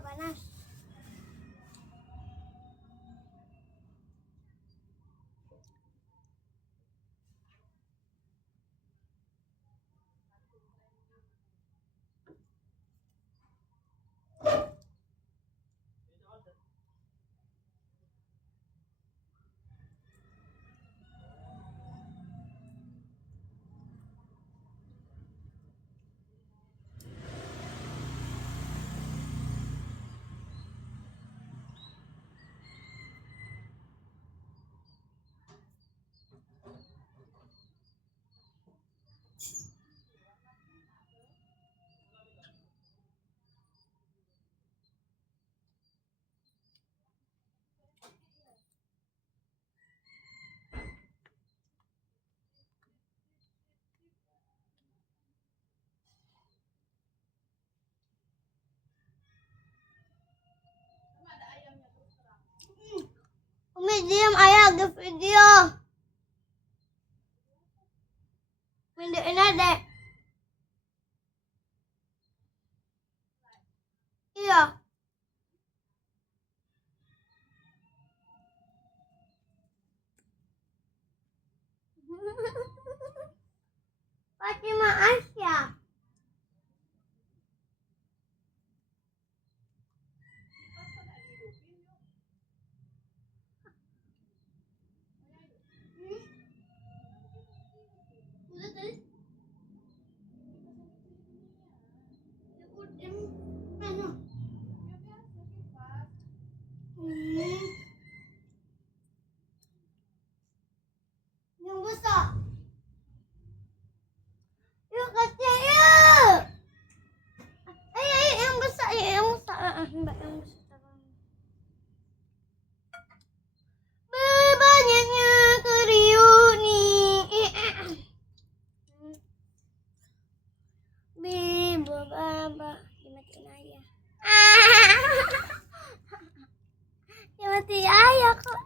panas. Umi diam, ayah lagi video. Videoin aja. Iya. Fatimah Aisyah. Udah tadi. Mana? Yang besar. Yuk kasih yuk. Ayo yang besar, yang besar. Mbak yang besar. Banyaknya kriuk nih. Bibu baba dimatiin aja. Dimatiin aja kok.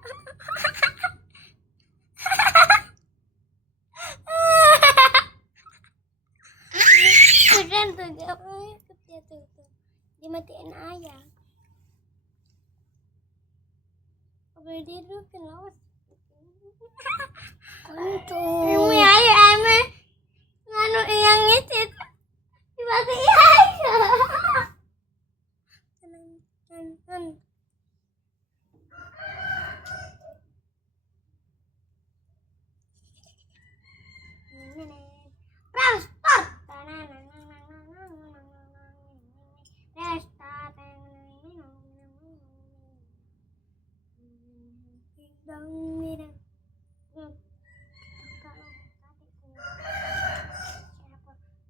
Kan tuh dia tuh dimatiin aja. Boleh dihidupin lawas. Untung. Umi ayo ame nganu yang itu dimatiin aja. Tenang.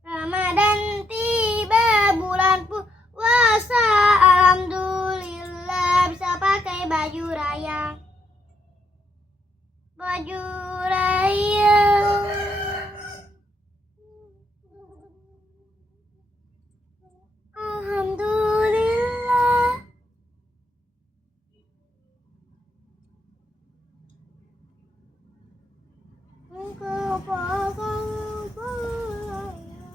Ramadan tiba, bulan puasa, alhamdulillah bisa pakai baju raya. Baju raya. Alhamdulillah. Engkau pasang pelaya.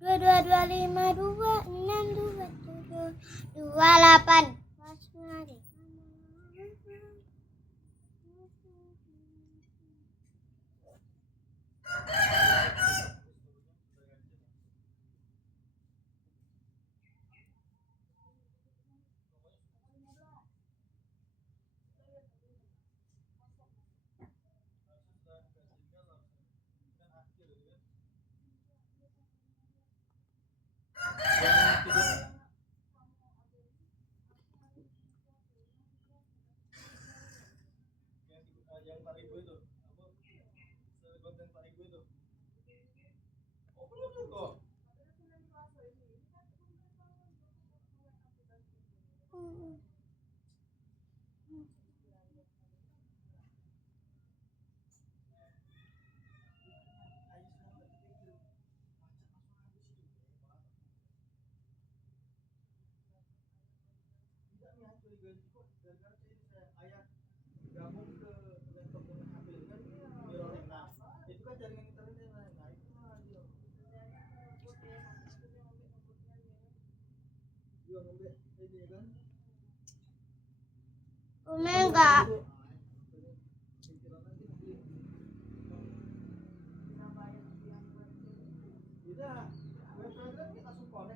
2255262728. Mas Mari. Yang 4.000 itu apa segon yang 4.000 itu oh belum juga tidak nih curiga juga gara-gara saya ayah gabung ke laptop dengan HP itu kan mirroring nah itu kan jaringan internetnya nah itu mah dia ngambil ini ya kan Omega. tidak website kan kita support